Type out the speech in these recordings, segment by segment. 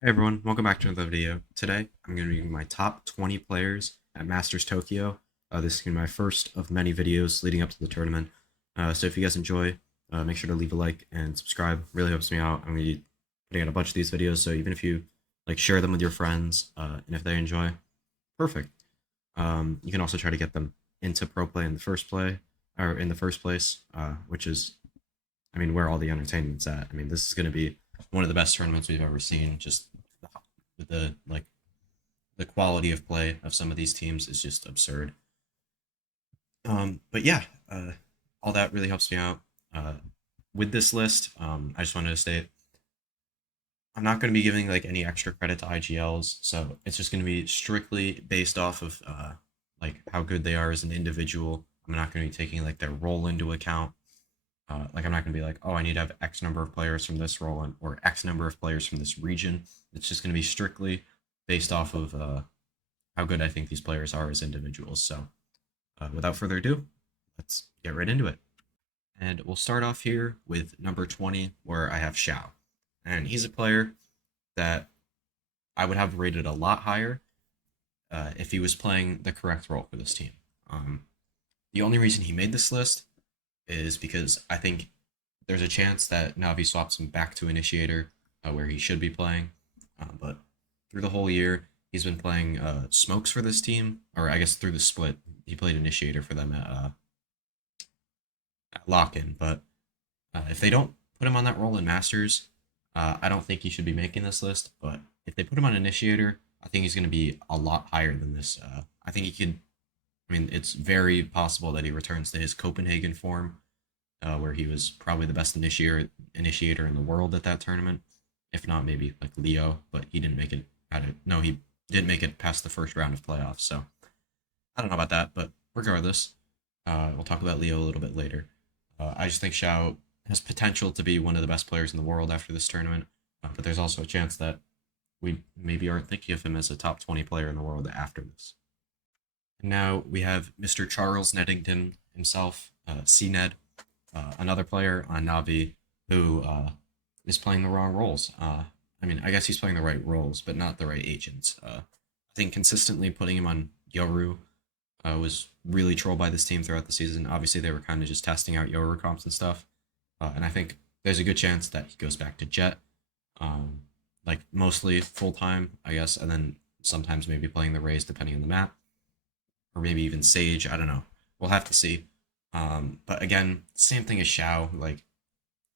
Hey everyone, welcome back to another video. Today, I'm going to be giving my top 20 players at Masters Tokyo. This is going to be my first of many videos leading up to the tournament. So if you guys enjoy, make sure to leave a like and subscribe. Really helps me out. I'm going to be putting out a bunch of these videos, so even if you share them with your friends, and if they enjoy, perfect. You can also try to get them into pro play in the first place, which is, where all the entertainment's at. This is going to be one of the best tournaments we've ever seen. Just with the quality of play of some of these teams is just absurd. But yeah, all that really helps me out. Uh, with this list, I just wanted to state I'm not going to be giving any extra credit to IGLs, so it's just going to be strictly based off of how good they are as an individual. I'm not going to be taking their role into account. I'm not going to be like, oh, I need to have X number of players from this role or X number of players from this region. It's just going to be strictly based off of how good I think these players are as individuals. So, without further ado, let's get right into it. And we'll start off here with number 20, where I have Shao. And he's a player that I would have rated a lot higher if he was playing the correct role for this team. The only reason he made this list is because I think there's a chance that Navi swaps him back to Initiator, where he should be playing. But through the whole year, he's been playing Smokes for this team, or I guess through the split, he played Initiator for them at Lock-In. But if they don't put him on that role in Masters, I don't think he should be making this list. But if they put him on Initiator, I think he's going to be a lot higher than this. I think he could. It's very possible that he returns to his Copenhagen form, where he was probably the best initiator in the world at that tournament. If not, maybe like Leo, but he didn't make it. No, he didn't make it past the first round of playoffs. So I don't know about that, but regardless, we'll talk about Leo a little bit later. I just think Shao has potential to be one of the best players in the world after this tournament, but there's also a chance that we maybe aren't thinking of him as a top 20 player in the world after this. And now we have Mr. Charles Neddington himself, cNed, another player on Navi who is playing the wrong roles. I guess he's playing the right roles, but not the right agents. I think consistently putting him on Yoru was really trolled by this team throughout the season. Obviously, they were kind of just testing out Yoru comps and stuff. And I think there's a good chance that he goes back to Jet, mostly full time, I guess, and then sometimes maybe playing the Rays depending on the map, or maybe even Sage. I don't know. We'll have to see. But again, same thing as Shao.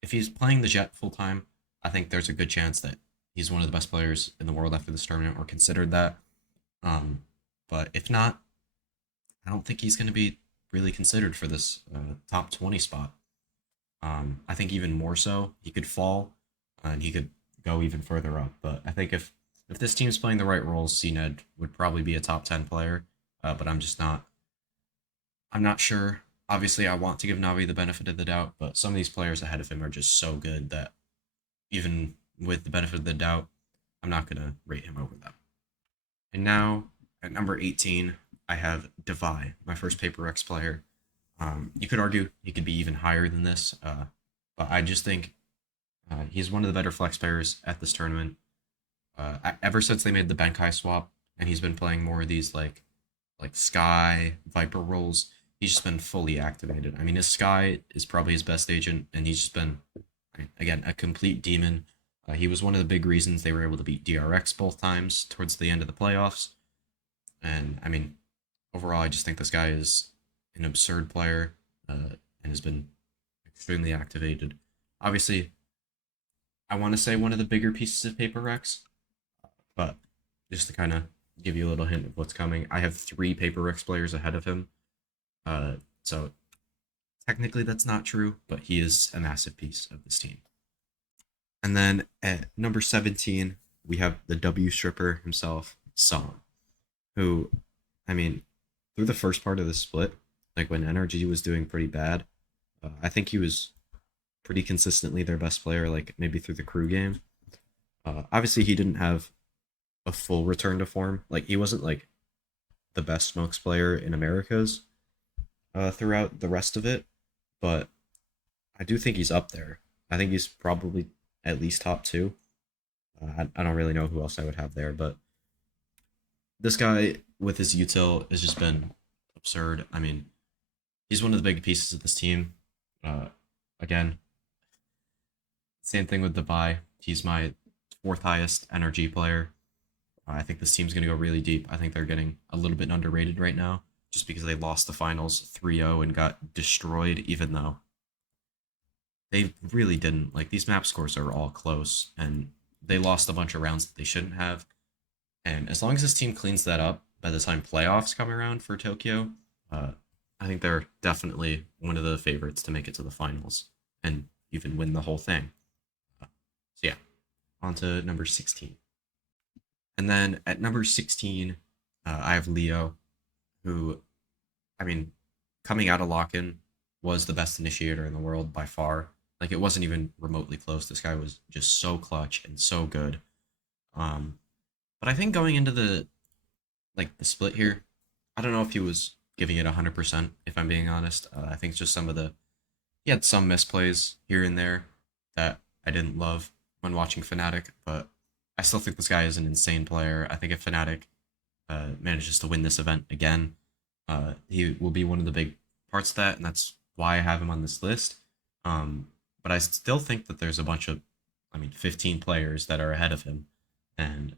If he's playing the Jet full time, I think there's a good chance that he's one of the best players in the world after this tournament, or considered that. But if not, I don't think he's going to be really considered for this top 20 spot. I think even more so, he could fall and he could go even further up. But I think if this team's playing the right roles, cNed would probably be a top 10 player. But I'm just not. I'm not sure. Obviously, I want to give Navi the benefit of the doubt, but some of these players ahead of him are just so good that even with the benefit of the doubt, I'm not gonna rate him over them. And now at number 18, I have Devi, my first Paper X player. You could argue he could be even higher than this, but I just think he's one of the better flex players at this tournament. Ever since they made the Benkai swap, and he's been playing more of these Sky Viper roles, he's just been fully activated. His Sky is probably his best agent, and he's just been, again, a complete demon. He was one of the big reasons they were able to beat DRX both times towards the end of the playoffs. And overall, I just think this guy is an absurd player, and has been extremely activated. Obviously, I want to say one of the bigger pieces of Paper Rex, but just to kind of give you a little hint of what's coming, I have 3 Paper Rex players ahead of him. So technically that's not true, but he is a massive piece of this team. And then at number 17, we have the W stripper himself, Song, who, I mean, through the first part of the split, when NRG was doing pretty bad, I think he was pretty consistently their best player, maybe through the crew game. Obviously, he didn't have a full return to form. He wasn't the best smokes player in Americas throughout the rest of it, but I do think he's up there. I think he's probably at least top 2. I don't really know who else I would have there, but this guy with his util has just been absurd. I mean, he's one of the big pieces of this team. Uh, Again, same thing with the buy. He's my fourth highest energy player. I think this team's going to go really deep. I think they're getting a little bit underrated right now just because they lost the finals 3-0 and got destroyed, even though they really didn't. Like, these map scores are all close, and they lost a bunch of rounds that they shouldn't have. And as long as this team cleans that up by the time playoffs come around for Tokyo, uh, I think they're definitely one of the favorites to make it to the finals and even win the whole thing. So, yeah, on to number 16. And then at number 16, I have Leo, who, I mean, coming out of lock-in was the best initiator in the world by far. Like, it wasn't even remotely close. This guy was just so clutch and so good. Um, but I think going into the split here, I don't know if he was giving it 100%, if I'm being honest. I think it's just he had some misplays here and there that I didn't love when watching Fnatic, but I still think this guy is an insane player. I think if Fnatic manages to win this event again, he will be one of the big parts of that, and that's why I have him on this list. But I still think that there's a bunch of, 15 players that are ahead of him, and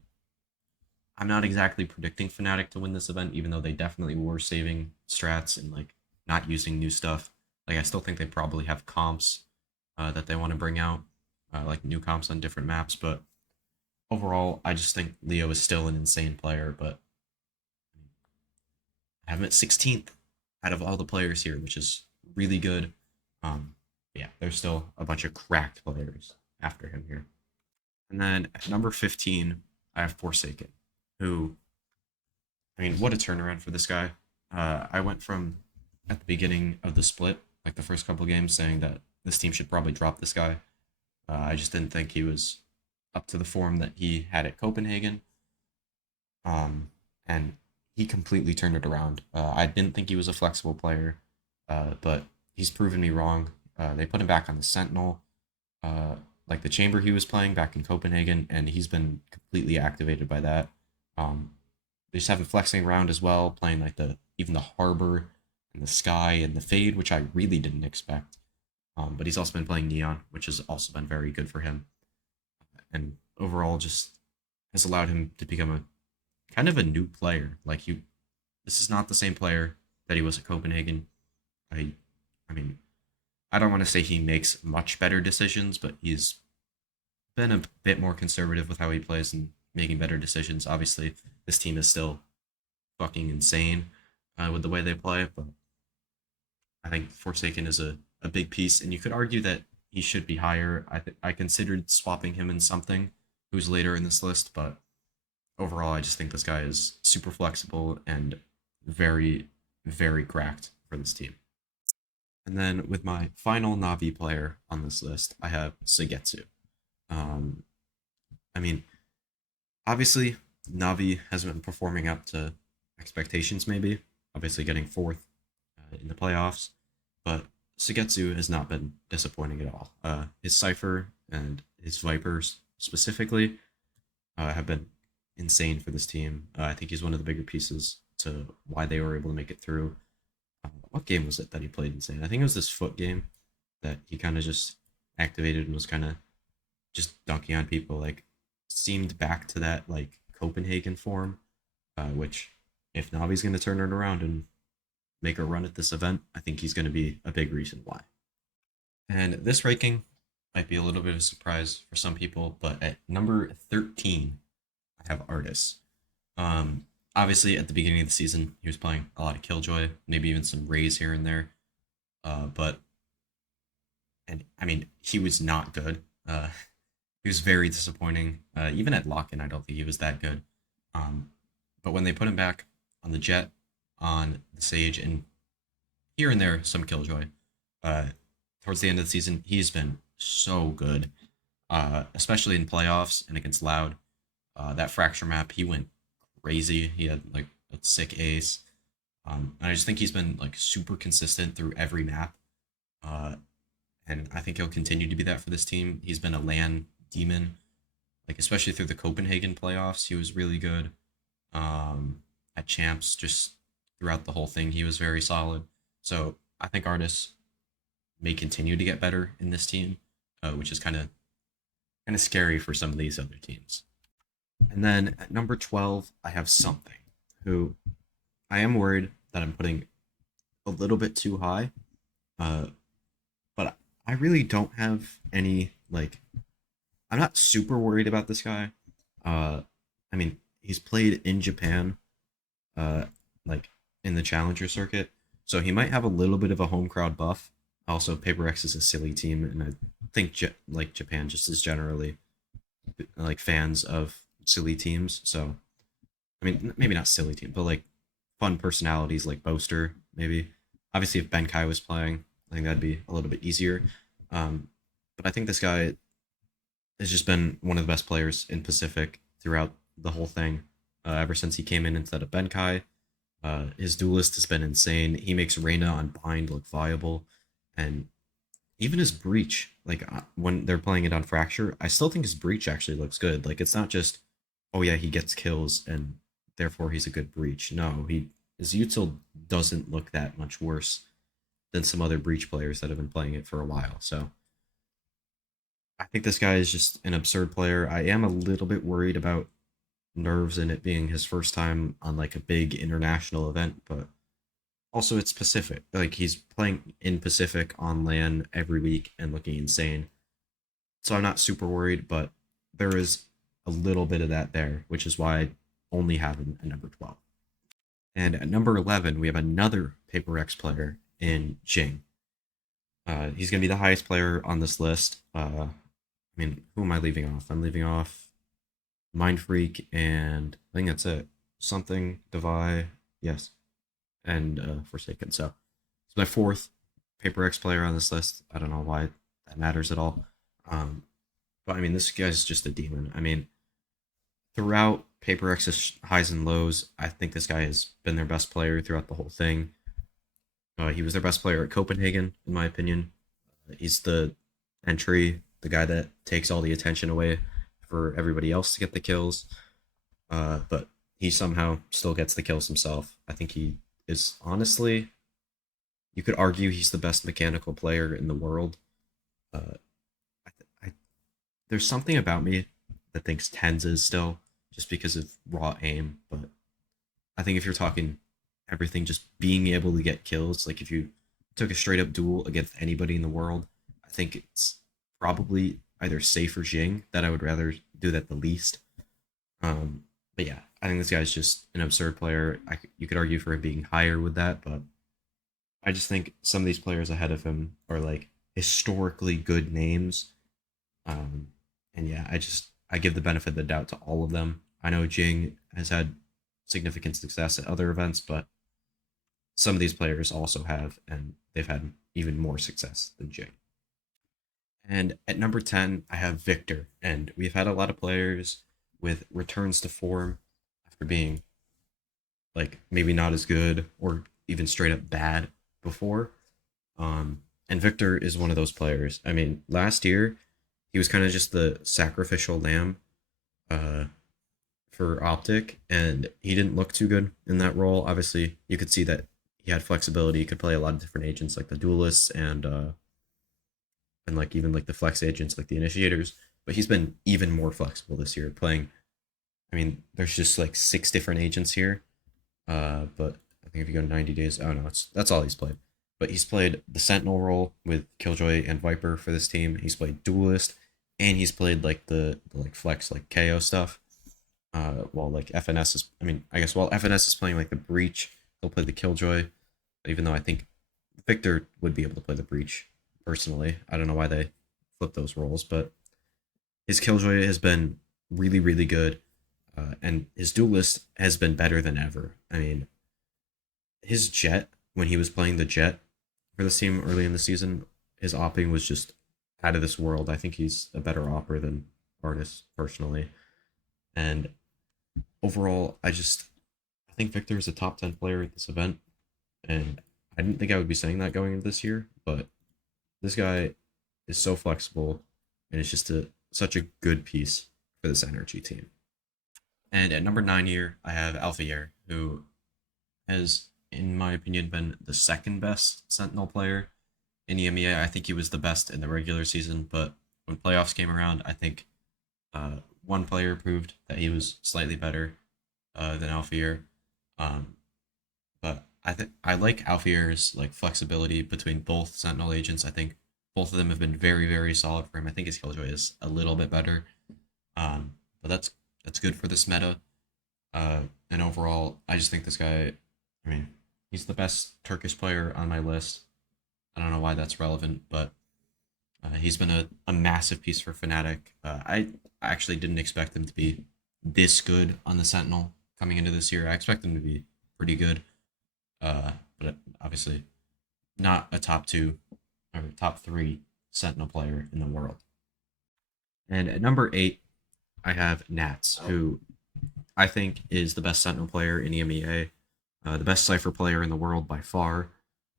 I'm not exactly predicting Fnatic to win this event, even though they definitely were saving strats and like not using new stuff. Like, I still think they probably have comps that they want to bring out, like new comps on different maps. But overall, I just think Leo is still an insane player. But I have him at 16th out of all the players here, which is really good. Yeah, there's still a bunch of cracked players after him here. And then at number 15, I have Forsaken, who, what a turnaround for this guy. I went from at the beginning of the split, like the first couple games, saying that this team should probably drop this guy. I just didn't think he was up to the form that he had at Copenhagen. And he completely turned it around. I didn't think he was a flexible player, but he's proven me wrong. They put him back on the Sentinel, like the chamber he was playing back in Copenhagen, and he's been completely activated by that. They just have him flexing around as well, playing like even the Harbor and the Sky and the Fade, which I really didn't expect. But he's also been playing Neon, which has also been very good for him, and overall just has allowed him to become a kind of a new player. This is not the same player that he was at Copenhagen. I, I mean, I don't want to say he makes much better decisions, but he's been a bit more conservative with how he plays and making better decisions. Obviously, this team is still fucking insane with the way they play, but I think Forsaken is a big piece, and you could argue that he should be higher. I considered swapping him in something who's later in this list, but overall, I just think this guy is super flexible and very, very cracked for this team. And then with my final Navi player on this list, I have suygetsu. Um, I mean, obviously, Navi has been performing up to expectations, maybe. Obviously, getting fourth in the playoffs, but suygetsu has not been disappointing at all. His Cypher and his Vipers specifically have been insane for this team. I think he's one of the bigger pieces to why they were able to make it through. What game was it that he played insane? I think it was this foot game that he kind of just activated and was kind of just dunking on people. Like, seemed back to that like Copenhagen form, which if Navi's going to turn it around and make a run at this event, I think he's going to be a big reason why. And this ranking might be a little bit of a surprise for some people, but at number 13, I have Ardiis. Obviously, at the beginning of the season, he was playing a lot of Killjoy, maybe even some Rays here and there. He was not good. He was very disappointing. Even at Lock-in, I don't think he was that good. But when they put him back on the Jet, on the Sage, and here and there some Killjoy, towards the end of the season, he's been so good, especially in playoffs and against Loud. That Fracture map, he went crazy. He had like a sick ace. And I just think he's been like super consistent through every map. And I think he'll continue to be that for this team. He's been a LAN demon Like especially through the Copenhagen playoffs, he was really good. At champs, just throughout the whole thing, he was very solid. So I think Ardiis may continue to get better in this team, which is kind of scary for some of these other teams. And then at number 12, I have something who I am worried that I'm putting a little bit too high. Uh, but I really don't have any like I'm not super worried about this guy. Uh, I mean, he's played in Japan, uh, like in the challenger circuit, so he might have a little bit of a home crowd buff. Also, Paper X is a silly team, and I think like Japan just is generally like fans of silly teams. So I mean, maybe not silly team, but like fun personalities like Boaster, maybe. Obviously, if Ben Kai was playing, I think that'd be a little bit easier. Um, but I think this guy has just been one of the best players in Pacific throughout the whole thing. Ever since he came in instead of Ben Kai, his duelist has been insane. He makes Reyna on bind look viable, and even his breach, like when they're playing it on Fracture, I still think his breach actually looks good. Like it's not just, oh yeah, he gets kills and therefore he's a good breach. No, he his util doesn't look that much worse than some other breach players that have been playing it for a while. So I think this guy is just an absurd player. I am a little bit worried about nerves and it being his first time on like a big international event, but also it's Pacific. Like he's playing in Pacific on LAN every week and looking insane. So I'm not super worried, but there is a little bit of that there, which is why I only have him at number 12. And at number 11, we have another Paper X player in Jinggg. He's going to be the highest player on this list. I mean, who am I leaving off? I'm leaving off Mind Freak, and I think that's it. Something, Devi, yes, and Forsaken. So it's my fourth Paper X player on this list. I don't know why that matters at all. Um, but I mean, this guy's just a demon. I mean, throughout Paper X's highs and lows, I think this guy has been their best player throughout the whole thing. He was their best player at Copenhagen, in my opinion. He's the entry, the guy that takes all the attention away for everybody else to get the kills. But he somehow still gets the kills himself. I think he is honestly, you could argue he's the best mechanical player in the world. Uh, I there's something about me that thinks tens is still just because of raw aim, but I think if you're talking everything just being able to get kills, like if you took a straight up duel against anybody in the world, I think it's probably either Sayf or Jinggg that I would rather do that the least. But yeah, I think this guy's just an absurd player. You could argue for him being higher with that, but I just think some of these players ahead of him are like historically good names. Um, and yeah, I give the benefit of the doubt to all of them. I know Jinggg has had significant success at other events, but some of these players also have, and they've had even more success than Jinggg. And at number 10, I have Victor. And we've had a lot of players with returns to form after being like maybe not as good or even straight up bad before. And Victor is one of those players. I mean, last year, he was kind of just the sacrificial lamb uh, for Optic, and he didn't look too good in that role. Obviously, you could see that he had flexibility. He could play a lot of different agents like the duelists and like even like the flex agents like the initiators. But he's been even more flexible this year, playing. I mean, there's just like six different agents here. But I think if you go to 90 days, oh no, that's all he's played. But he's played the Sentinel role with Killjoy and Viper for this team. He's played Duelist, and he's played like the like flex like KO stuff. While like FNS is, I mean, I guess while FNS is playing like the Breach, he'll play the Killjoy. Even though I think Victor would be able to play the Breach personally. I don't know why they flip those roles, but his Killjoy has been really, really good. And his Duelist has been better than ever. I mean, his Jet, when he was playing the Jet for this team early in the season, his opping was just out of this world. I think he's a better opper than Ardiis personally. And overall, I think Victor is a top 10 player at this event. And I didn't think I would be saying that going into this year, but this guy is so flexible and it's just such a good piece for this energy team. And at number 9 here, I have Alfajer, who has, in my opinion, been the second best Sentinel player in EMEA. I think he was the best in the regular season, but when playoffs came around, I think one player proved that he was slightly better than Alfajer. Um, but I like Alfajer's like flexibility between both Sentinel agents. I think both of them have been very, very solid for him. I think his killjoy is a little bit better, but that's good for this meta. And overall, I just think this guy. I mean, he's the best Turkish player on my list. I don't know why that's relevant, but he's been a massive piece for Fnatic. I actually didn't expect him to be this good on the Sentinel coming into this year. I expect him to be pretty good, but obviously not a top 2 or top 3 Sentinel player in the world. And at number 8, I have Nats, who I think is the best Sentinel player in EMEA, the best Cypher player in the world by far,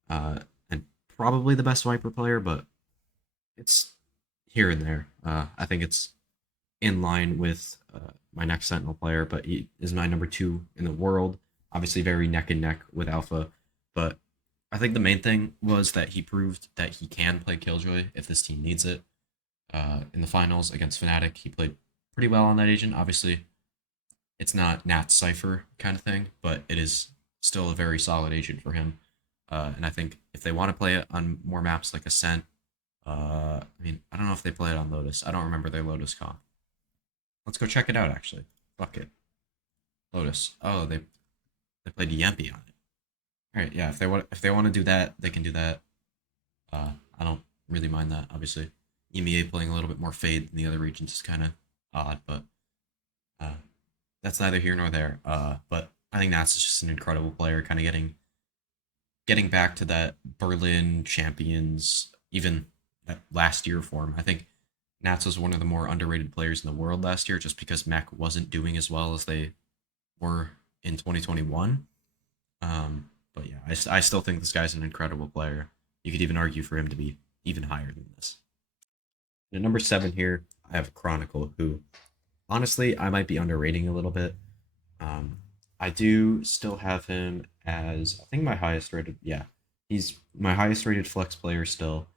and probably the best Viper player, but it's here and there. I think it's in line with my next Sentinel player, but he is my number 2 in the world. Obviously, very neck and neck with Alpha, but I think the main thing was that he proved that he can play Killjoy if this team needs it. In the finals against Fnatic, he played pretty well on that agent. Obviously, it's not Nat Cypher kind of thing, but it is still a very solid agent for him. And I think if they want to play it on more maps like Ascent, I mean, I don't know if they play it on Lotus. I don't remember their Lotus comp. Let's go check it out, actually. Fuck it. Lotus. Oh, they played Yempi on it. All right, yeah. If they want to do that, they can do that. I don't really mind that. Obviously, EMEA playing a little bit more Fade than the other regions is kind of odd, but that's neither here nor there. But I think Nats is just an incredible player, kind of getting back to that Berlin champions, even that last year form. I think Nats was one of the more underrated players in the world last year, just because Mech wasn't doing as well as they were in 2021. But yeah, I still think this guy's an incredible player. You could even argue for him to be even higher than this. And at number 7 here, I have Chronicle, who honestly I might be underrating a little bit. I do still have him as I think my highest rated. Yeah, he's my highest rated flex player still.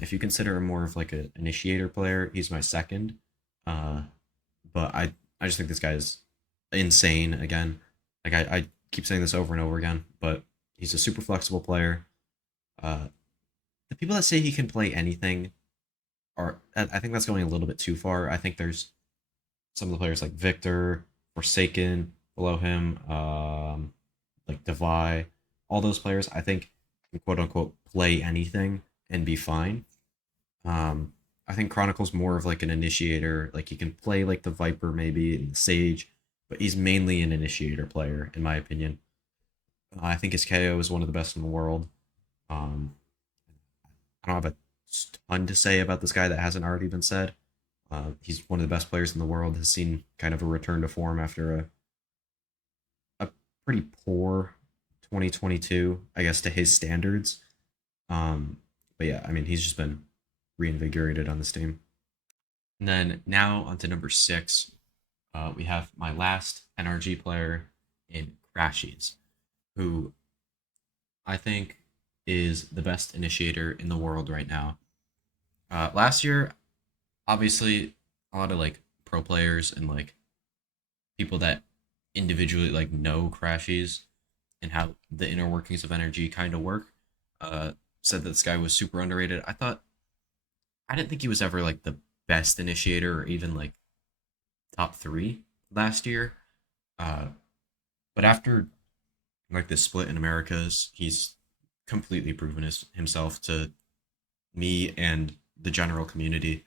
If you consider him more of like an initiator player, he's my second. Uh, but I just think this guy is insane. Again, like I keep saying this over and over again, but he's a super flexible player. Uh, the people that say he can play anything are I think that's going a little bit too far. I think there's some of the players like Victor, Forsaken below him, like Devi, all those players I think can quote unquote play anything and be fine. I think Chronicle's more of like an initiator. Like he can play like the Viper maybe and the Sage, but he's mainly an initiator player in my opinion. I think his KO is one of the best in the world. Um, I don't have a ton to say about this guy that hasn't already been said. He's one of the best players in the world. Has seen kind of a return to form after a pretty poor 2022, I guess, to his standards. But yeah, I mean, he's just been reinvigorated on this team. And then now onto number 6, we have my last NRG player in Crashies, who I think is the best initiator in the world right now. Last year, obviously, a lot of like pro players and like people that individually like know Crashies and how the inner workings of energy kind of work, said that this guy was super underrated. I didn't think he was ever like the best initiator or even like top 3 last year. But after like the split in Americas, he's completely proven himself to me and the general community.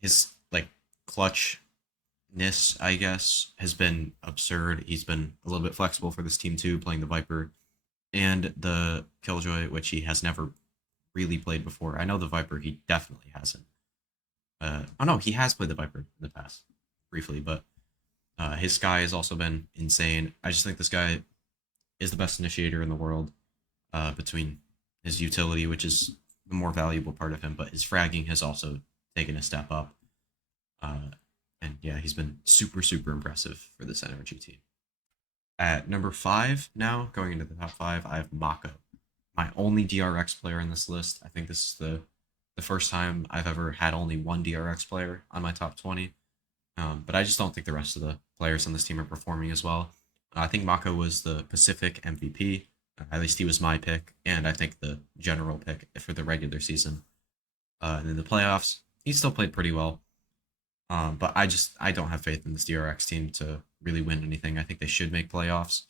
His like clutchness, I guess, has been absurd. He's been a little bit flexible for this team too, playing the Viper and the Killjoy, which he has never really played before. I know the Viper he definitely hasn't. Oh no, he has played the Viper in the past briefly, but his Sky has also been insane. I just think this guy is the best initiator in the world. Between his utility, which is the more valuable part of him, but his fragging has also taken a step up. Uh, and yeah, he's been super, super impressive for this NRG team. At number 5 now, going into the top 5, I have MaKo, my only DRX player in this list. I think this is the first time I've ever had only one DRX player on my top 20. But I just don't think the rest of the players on this team are performing as well. I think MaKo was the Pacific MVP. At least he was my pick, and I think the general pick for the regular season. And in the playoffs, he still played pretty well. But I don't have faith in this DRX team to really win anything. I think they should make playoffs.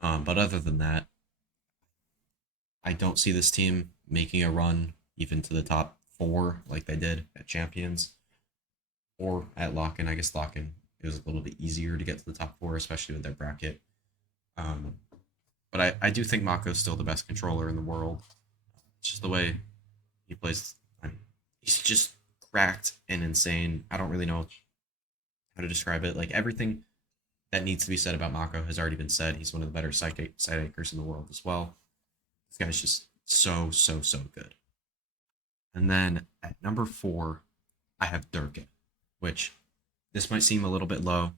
But other than that, I don't see this team making a run even to the top 4 like they did at Champions or at Lock-In. I guess Lock-In it was a little bit easier to get to the top 4, especially with their bracket. Um, but I do think MaKo's still the best controller in the world. It's just the way he plays. I mean, he's just cracked and insane. I don't really know how to describe it. Like everything that needs to be said about MaKo has already been said. He's one of the better side anchors in the world as well. This guy's just so, so, so good. And then at number 4, I have Derke, which this might seem a little bit low,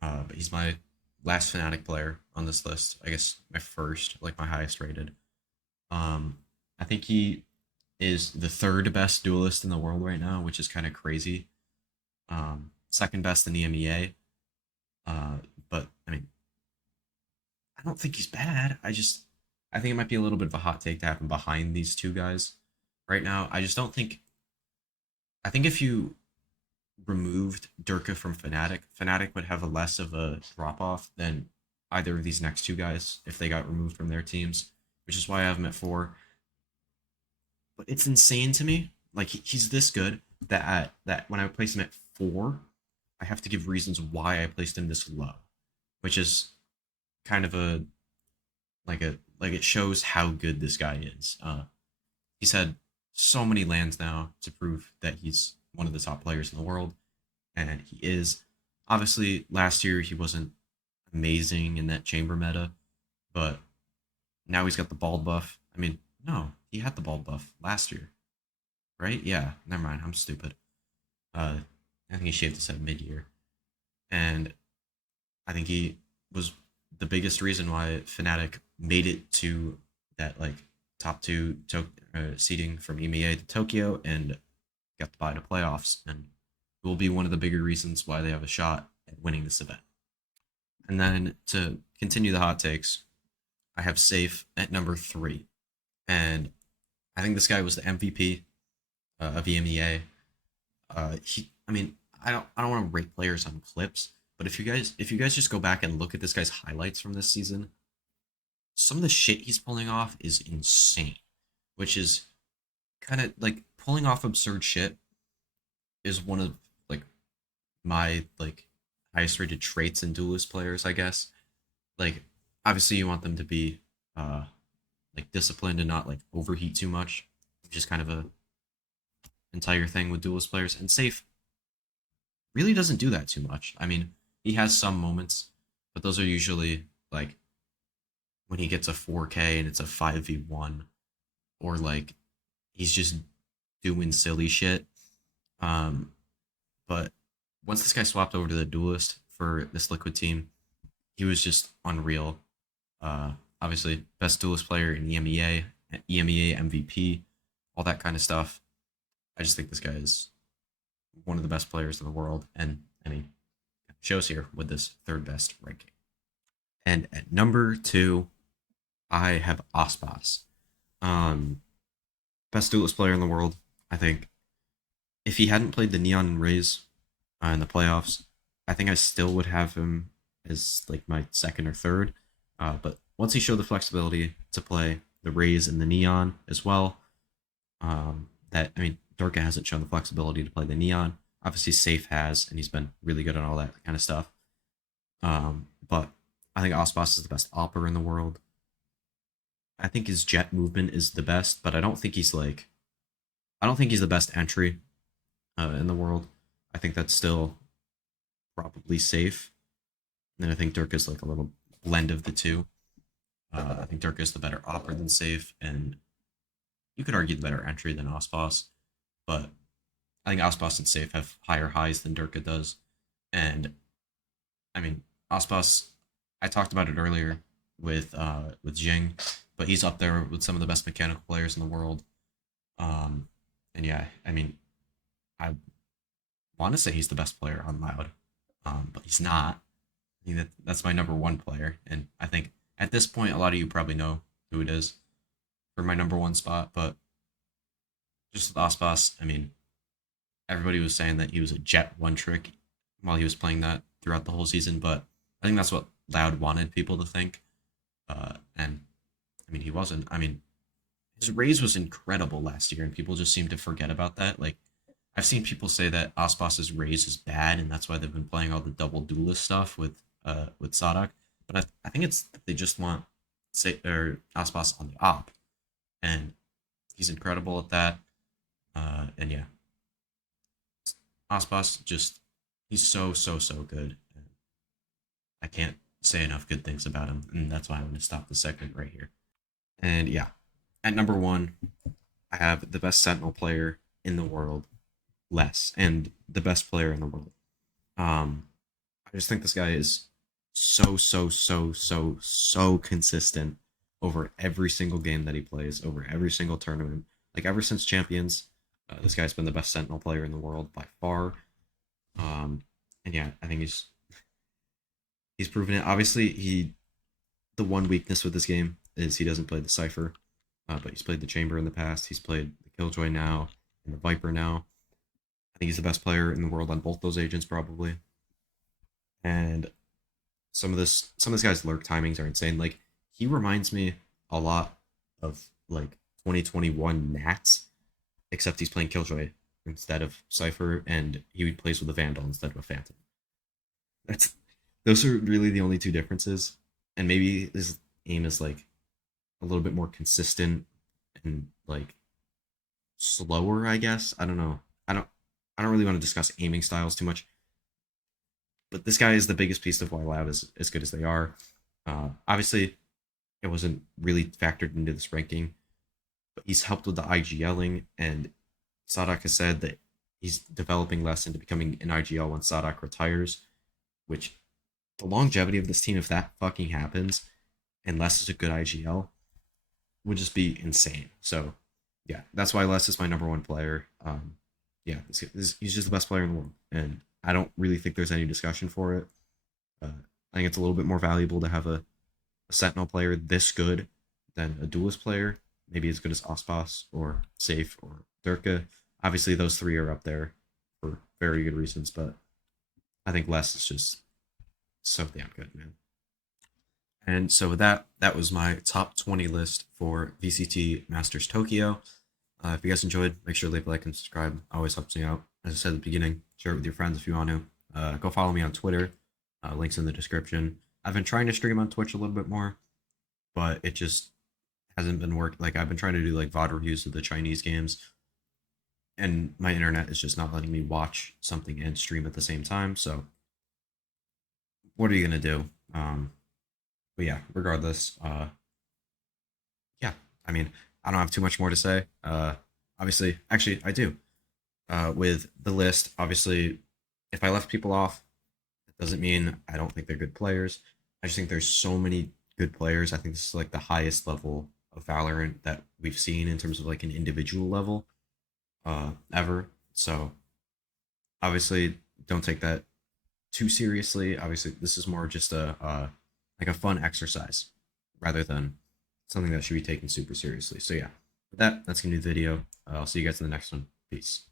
but he's my last Fnatic player on this list. I guess my first, like my highest rated. I think he is the third best duelist in the world right now, which is kind of crazy. Second best in the EMEA. But I mean, I don't think he's bad. I think it might be a little bit of a hot take to have him behind these two guys right now. I just don't think. I think if you removed Derke from Fnatic would have a less of a drop off than either of these next two guys if they got removed from their teams, which is why I have him at 4. But it's insane to me. Like he's this good that when I place him at 4, I have to give reasons why I placed him this low, which is kind of like it shows how good this guy is. He's had so many lands now to prove that he's one of the top players in the world, and he is. Obviously, last year he wasn't amazing in that chamber meta, but now he's got the bald buff. I mean, no, he had the bald buff last year, right? Yeah, never mind. I'm stupid. I think he shaved his head mid-year, and I think he was the biggest reason why Fnatic made it to that like top 2 seeding from EMEA to Tokyo and got the bye to playoffs, and it will be one of the bigger reasons why they have a shot at winning this event. And then to continue the hot takes, I have Sayf at number 3, and I think this guy was the MVP of EMEA. I mean, I don't want to rate players on clips, but if you guys just go back and look at this guy's highlights from this season, some of the shit he's pulling off is insane, which is kind of like pulling off absurd shit is one of like my like highest rated traits in duelist players, I guess. Like obviously you want them to be like disciplined and not like overheat too much, which is kind of a entire thing with duelist players. And Sayf really doesn't do that too much. I mean, he has some moments, but those are usually like when he gets a 4K and it's a 5v1, or like he's just doing silly shit. Um, but once this guy swapped over to the duelist for this liquid team, he was just unreal. Uh, Obviously, best duelist player in EMEA, EMEA MVP, all that kind of stuff. I just think this guy is one of the best players in the world, and he shows here with this third best ranking. And at number 2, I have Aspas. Best duelist player in the world, I think. If he hadn't played the Neon and Rays in the playoffs, I think I still would have him as like my second or third. But once he showed the flexibility to play the Rays and the Neon as well, that I mean, Derke hasn't shown the flexibility to play the Neon. Obviously, Sayf has, and he's been really good at all that kind of stuff. But I think Aspas is the best opper in the world. I think his jet movement is the best, but I don't think he's the best entry in the world. I think that's still probably Sayf. And I think Derke is like a little blend of the two. I think Derke is the better opper than Sayf, and you could argue the better entry than Aspas. But I think aspas and Sayf have higher highs than Derke does, and I mean aspas. I talked about it earlier with Jinggg, but he's up there with some of the best mechanical players in the world. Um, and yeah, I mean, I want to say he's the best player on Loud, but he's not. I mean, that's my number one player, and I think at this point, a lot of you probably know who it is for my number one spot. But just with Aspas, I mean, everybody was saying that he was a jet one trick while he was playing that throughout the whole season, but I think that's what Loud wanted people to think. And I mean, he wasn't. I mean, his raise was incredible last year, and people just seem to forget about that. Like, I've seen people say that Aspas's raise is bad, and that's why they've been playing all the double duelist stuff with Sadak. But I think it's that they just want say or Aspas on the op, and he's incredible at that. And yeah, Aspas just he's so good. I can't say enough good things about him, and that's why I'm going to stop the segment right here. And yeah, at number one, I have the best Sentinel player in the world, less, and the best player in the world. I just think this guy is so consistent over every single game that he plays, over every single tournament. Like ever since Champions, this guy's been the best Sentinel player in the world by far. And yeah, I think he's proven it. Obviously, the one weakness with this game is he doesn't play the Cypher, but he's played the Chamber in the past. He's played the Killjoy now and the Viper now. I think he's the best player in the world on both those agents probably. And some of this guy's lurk timings are insane. Like he reminds me a lot of like 2021 Nats, except he's playing Killjoy instead of Cypher, and he plays with a Vandal instead of a Phantom. That's those are really the only two differences. And maybe his aim is like a little bit more consistent and like slower, I guess. I don't know. I don't really want to discuss aiming styles too much, but this guy is the biggest piece of why Loud is as good as they are. Obviously, it wasn't really factored into this ranking, but he's helped with the IGLing, and Sadak has said that he's developing less into becoming an IGL when Sadak retires, which the longevity of this team, if that fucking happens, and Les is a good IGL, would just be insane. So, yeah, that's why Les is my number one player. Yeah, he's just the best player in the world, and I don't really think there's any discussion for it. I think it's a little bit more valuable to have a Sentinel player this good than a duelist player, maybe as good as Aspas or Sayf or Derke. Obviously, those three are up there for very good reasons, but I think Les is just so damn good, man. And so with that, that was my top 20 list for VCT Masters Tokyo. If you guys enjoyed, make sure to leave a like and subscribe. Always helps me out. As I said at the beginning, share it with your friends if you want to. Go follow me on Twitter. Links in the description. I've been trying to stream on Twitch a little bit more, but it just hasn't been working. Like I've been trying to do like VOD reviews of the Chinese games, and my internet is just not letting me watch something and stream at the same time. So what are you gonna do? But yeah, regardless, yeah, I mean, I don't have too much more to say. Obviously, actually, I do. With the list, obviously, if I left people off, it doesn't mean I don't think they're good players. I just think there's so many good players. I think this is like the highest level of Valorant that we've seen in terms of like an individual level, ever. So obviously, don't take that too seriously. Obviously, this is more just a like a fun exercise rather than something that should be taken super seriously. So yeah, with that, that's gonna be the video. I'll see you guys in the next one. Peace.